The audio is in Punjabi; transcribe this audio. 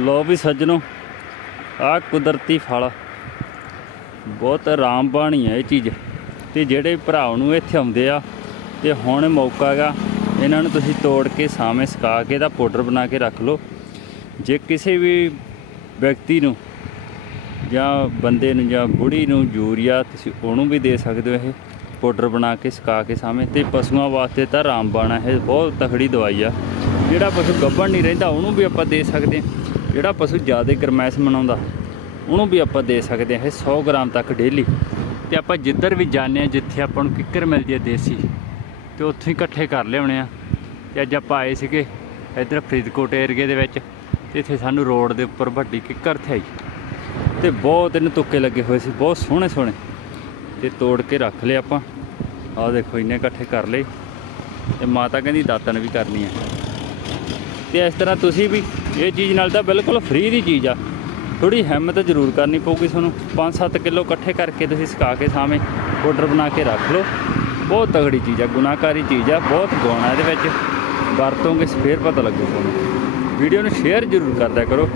ਲੋ ਵੀ ਸੱਜਣੋ ਆ ਕੁਦਰਤੀ ਫਲ। ਬਹੁਤ ਆਰਾਮ ਬਾਣੀ ਹੈ ਇਹ ਚੀਜ਼। ਤੇ ਜਿਹੜੇ ਭਰਾ ਨੂੰ ਇੱਥੇ ਆਉਂਦੇ ਆ, ਤੇ ਹੁਣ ਮੌਕਾ ਹੈਗਾ, ਇਹਨਾਂ ਨੂੰ ਤੁਸੀਂ ਤੋੜ ਕੇ ਸਾਵੇਂ ਸੁਕਾ ਕੇ ਦਾ ਪਾਊਡਰ ਬਣਾ ਕੇ ਰੱਖ ਲਓ। ਜੇ ਕਿਸੇ ਵੀ ਵਿਅਕਤੀ ਨੂੰ ਜਾਂ ਬੰਦੇ ਨੂੰ ਜਾਂ ਬੁੜੀ ਨੂੰ ਯੂਰੀਆ ਤੁਸੀਂ ਉਹਨੂੰ ਵੀ ਦੇ ਸਕਦੇ ਹੋ ਇਹ ਪਾਊਡਰ ਬਣਾ ਕੇ ਸੁਕਾ ਕੇ ਸਾਵੇਂ ਤੇ ਪਸ਼ੂਆਂ ਵਾਸਤੇ ਤਾਂ ਰਾਮਬਾਣ ਹੈ ਇਹ ਬਹੁਤ ਤਖੜੀ ਦਵਾਈ ਆ। ਜਿਹੜਾ ਪਸ਼ੂ ਗੱਭਣ ਨਹੀਂ ਰਹਿੰਦਾ, ਉਹਨੂੰ ਵੀ ਆਪਾਂ ਦੇ ਸਕਦੇ ਹਾਂ। ਜਿਹੜਾ ਪਸ਼ੂ ਜ਼ਿਆਦਾ ਗਰਮੈਸ਼ ਮਨਾਉਂਦਾ, ਉਹਨੂੰ ਵੀ ਆਪਾਂ ਦੇ ਸਕਦੇ ਹਾਂ ਇਹ 100 ਗ੍ਰਾਮ ਤੱਕ ਡੇਲੀ ਤੇ ਆਪਾਂ ਜਿੱਧਰ ਵੀ ਜਾਂਦੇ ਹਾਂ, ਜਿੱਥੇ ਆਪਾਂ ਨੂੰ ਕਿੱਕਰ ਮਿਲਦੀ ਹੈ ਦੇਸੀ, ਤੇ ਉੱਥੋਂ ਹੀ ਇਕੱਠੇ ਕਰ ਲਿਆਉਣੇ ਆ। ਤੇ ਅੱਜ ਆਪਾਂ ਆਏ ਸੀਗੇ ਇੱਧਰ ਫਰੀਦਕੋਟ ਏਰੀਏ ਦੇ ਵਿੱਚ, ਤੇ ਇੱਥੇ ਸਾਨੂੰ ਰੋਡ ਦੇ ਉੱਪਰ ਵੱਡੀ ਕਿੱਕਰ ਤੇ ਆਈ ਤੇ ਬਹੁਤ ਇਹਨੂੰ ਤੁੱਕੇ ਲੱਗੇ ਹੋਏ ਸੀ, ਬਹੁਤ ਸੋਹਣੇ ਸੋਹਣੇ। ਤੇ ਤੋੜ ਕੇ ਰੱਖ ਲਏ ਆਪਾਂ। ਆਹ ਦੇਖੋ, ਇੰਨੇ ਇਕੱਠੇ ਕਰ ਲਏ। ਤੇ ਮਾਤਾ ਕਹਿੰਦੀ ਦਾਤਨ ਵੀ ਕਰਨੀ ਹੈ। ਤੇ ਇਸ ਤਰ੍ਹਾਂ ਤੁਸੀਂ ਵੀ ਇਹ ਚੀਜ਼ ਨਾਲ ਤਾਂ ਬਿਲਕੁਲ ਫ੍ਰੀ ਦੀ ਚੀਜ਼ ਆ। ਥੋੜੀ ਹਿੰਮਤ ਜ਼ਰੂਰ ਕਰਨੀ ਪਊਗੀ ਤੁਹਾਨੂੰ। 5-7 ਕਿਲੋ ਇਕੱਠੇ ਕਰਕੇ ਤੁਸੀਂ ਸੁਕਾ ਕੇ ਸਾਵੇਂ ਪਾਊਡਰ ਬਣਾ ਕੇ ਰੱਖ ਲਓ। ਬਹੁਤ ਤਗੜੀ ਚੀਜ਼ ਆ, ਗੁਨਾਹਕਾਰੀ ਚੀਜ਼ ਆ, ਬਹੁਤ ਗੁਣ ਆ ਇਹਦੇ ਵਿੱਚ। ਵਰਤੋਂਗੇ ਫਿਰ ਪਤਾ ਲੱਗੂ ਤੁਹਾਨੂੰ। ਵੀਡੀਓ ਨੂੰ ਸ਼ੇਅਰ ਜ਼ਰੂਰ ਕਰਦਿਆ ਕਰੋ।